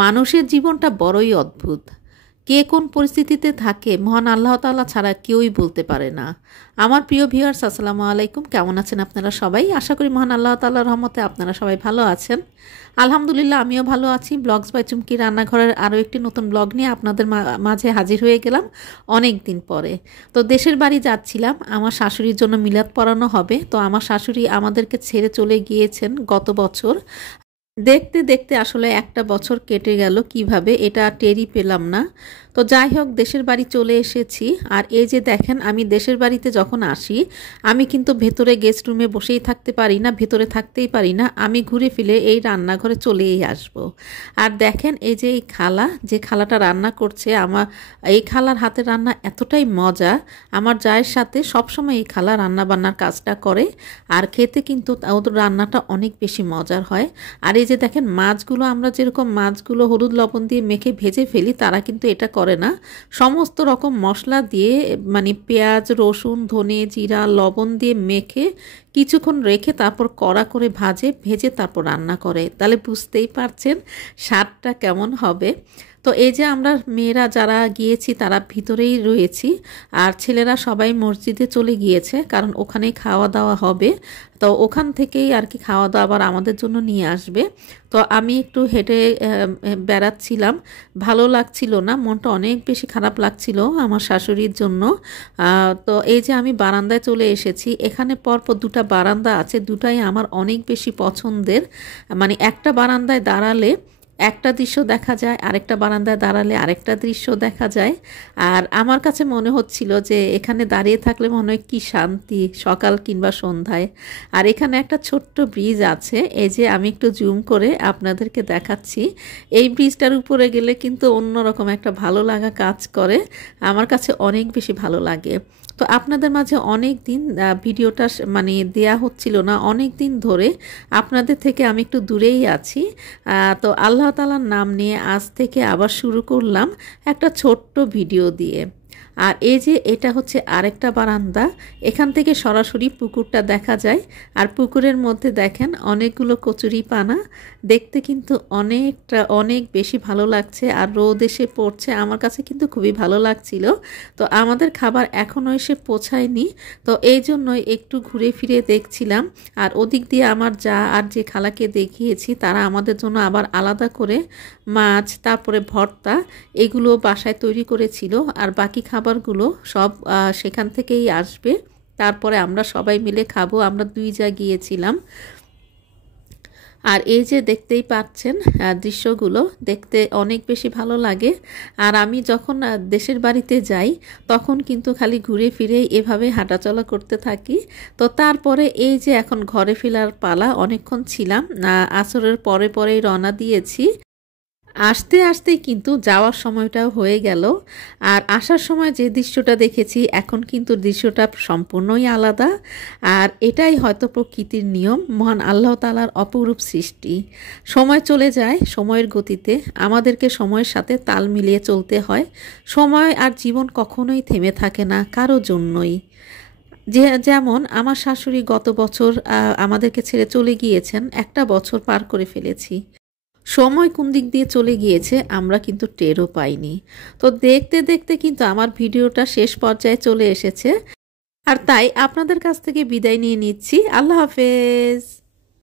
মানুষের জীবনটা বড়ই অদ্ভুত। কে কোন পরিস্থিতিতে থাকে মহান আল্লাহ তাআলা ছাড়া কেউই বলতে পারে না। আমার প্রিয় ভিউয়ার্স, আসসালামু আলাইকুম। কেমন আছেন আপনারা সবাই? আশা করি মহান আল্লাহ তাআলার রহমতে আপনারা সবাই ভালো আছেন। আলহামদুলিল্লাহ, আমিও ভালো আছি। ব্লগস বাই চুমকি রান্নাঘরের আরও একটি নতুন ব্লগ নিয়ে আপনাদের মাঝে হাজির হয়ে গেলাম অনেক দিন পরে। তো দেশের বাড়ি যাচ্ছিলাম, আমার শাশুড়ির জন্য মিলাদ পড়ানো হবে। তো আমার শাশুড়ি আমাদেরকে ছেড়ে চলে গিয়েছেন গত বছর। দেখতে দেখতে আসলে একটা বছর কেটে গেল কিভাবে, এটা টেরই পেলাম না। তো যাই হোক, দেশের বাড়ি চলে এসেছি। আর এই যে দেখেন, আমি দেশের বাড়িতে যখন আসি আমি কিন্তু ভেতরে গেস্ট রুমে বসেই থাকতে পারি না, ভেতরে থাকতেই পারি না। আমি ঘুরে ফিরে এই রান্নাঘরে চলেই আসব। আর দেখেন, এই যে এই খালা, যে খালাটা রান্না করছে, আমার এই খালার হাতের রান্না এতটাই মজা। আমার জায়ের সাথে সবসময় এই খালা রান্না বান্নার কাজটা করে, আর খেতে কিন্তু ওদের রান্নাটা অনেক বেশি মজার হয়। আর এই যে দেখেন, মাছগুলো আমরা যেরকম মাছগুলো হলুদ লবণ দিয়ে মেখে ভেজে ফেলি, তারা কিন্তু এটা করে না। সমস্ত রকম মশলা দিয়ে, মানে পেঁয়াজ, রসুন, ধনে, জিরা, লবণ দিয়ে মেখে কিছুক্ষণ রেখে তারপর কড়া করে ভেজে তারপর রান্না করে। তাহলে বুঝতেই পারছেন স্বাদটা কেমন হবে। তো এই যে আমরা মেয়েরা যারা গিয়েছি তারা ভিতরেই রয়েছি, আর ছেলেরা সবাই মসজিদে চলে গিয়েছে, কারণ ওখানেই খাওয়া দাওয়া হবে। তো ওখান থেকেই আর কি খাওয়া দাওয়া আবার আমাদের জন্য নিয়ে আসবে। তো আমি একটু হেঁটে বেড়াচ্ছিলাম, ভালো লাগছিল না, মনটা অনেক বেশি খারাপ লাগছিল আমার শাশুড়ির জন্য। তো এই যে আমি বারান্দায় চলে এসেছি। এখানে পরপর দুটা বারান্দা আছে, দুটাই আমার অনেক বেশি পছন্দের। মানে একটা বারান্দায় দাঁড়ালে একটা দৃশ্য দেখা যায়, আরেকটা বারান্দায় দাঁড়ালে আরেকটা দৃশ্য দেখা যায়। আর আমার কাছে মনে হচ্ছিল যে এখানে দাঁড়িয়ে থাকলে মনে হয় কি শান্তি, সকাল কিংবা সন্ধ্যায়। আর এখানে একটা ছোট্ট ব্রিজ আছে, এই যে আমি একটু জুম করে আপনাদেরকে দেখাচ্ছি। এই ব্রিজটার উপরে গেলে কিন্তু অন্যরকম একটা ভালো লাগা কাজ করে, আমার কাছে অনেক বেশি ভালো লাগে। তো আপনাদের মাঝে অনেক দিন ভিডিওটা মানে দেয়া হচ্ছিল না, অনেক দিন ধরে আপনাদের থেকে আমি একটু দূরেই আছি। তো আল্লাহ তাআলার নাম নিয়ে আজ থেকে আবার শুরু করলাম একটা ছোট্ট ভিডিও দিয়ে। আর এই যে এটা হচ্ছে আরেকটা বারান্দা, এখান থেকে সরাসরি পুকুরটা দেখা যায়। আর পুকুরের মধ্যে দেখেন অনেকগুলো কচুরিপানা, দেখতে কিন্তু অনেক বেশি ভালো লাগছে। আর রোদ এসে পড়ছে, আমার কাছে কিন্তু খুবই ভালো লাগছিল। তো আমাদের খাবার এখনও এসে পৌঁছায়নি, তো এই জন্যই একটু ঘুরে ফিরে দেখছিলাম। আর ওদিক দিয়ে আমার যা আর যে খালাকে দেখিয়েছি তারা আমাদের জন্য আবার আলাদা করে মাছ, তারপরে ভর্তা, এগুলো বাসায় তৈরি করেছিল। আর বাকি খাবারগুলো সব সেখান থেকেই আসবে, তারপরে আমরা সবাই মিলে খাবো। আমরা 2 জায়গায় গিয়েছিলাম। আর এই যে দেখতেই পাচ্ছেন দৃশ্যগুলো দেখতে অনেক বেশি ভালো লাগে। আর আমি যখন দেশের বাড়িতে যাই তখন কিন্তু খালি ঘুরে ফিরে এভাবে হাঁটাচলা করতে থাকি। তো তারপরে এই যে এখন ঘরে ফেরার পালা, অনেকক্ষণ ছিলাম, আসরের পরেই রওনা দিয়েছি। আসতে আসতেই কিন্তু যাওয়ার সময়টাও হয়ে গেল। আর আসার সময় যে দৃশ্যটা দেখেছি, এখন কিন্তু দৃশ্যটা সম্পূর্ণই আলাদা। আর এটাই হয়তো প্রকৃতির নিয়ম, মহান আল্লাহ তাআলার অপরূপ সৃষ্টি। সময় চলে যায় সময়ের গতিতে, আমাদেরকে সময়ের সাথে তাল মিলিয়ে চলতে হয়। সময় আর জীবন কখনোই থেমে থাকে না কারো জন্যই। যেমন আমার শাশুড়ি গত বছর আমাদেরকে ছেড়ে চলে গিয়েছেন, একটা বছর পার করে ফেলেছি। সময় কোন দিক দিয়ে চলে গিয়েছে আমরা কিন্তু টেরও পাইনি। তো দেখতে দেখতে কিন্তু আমার ভিডিওটা শেষ পর্যায়ে চলে এসেছে। আর তাই আপনাদের কাছ থেকে বিদায় নিয়ে নিচ্ছি। আল্লাহ হাফেজ।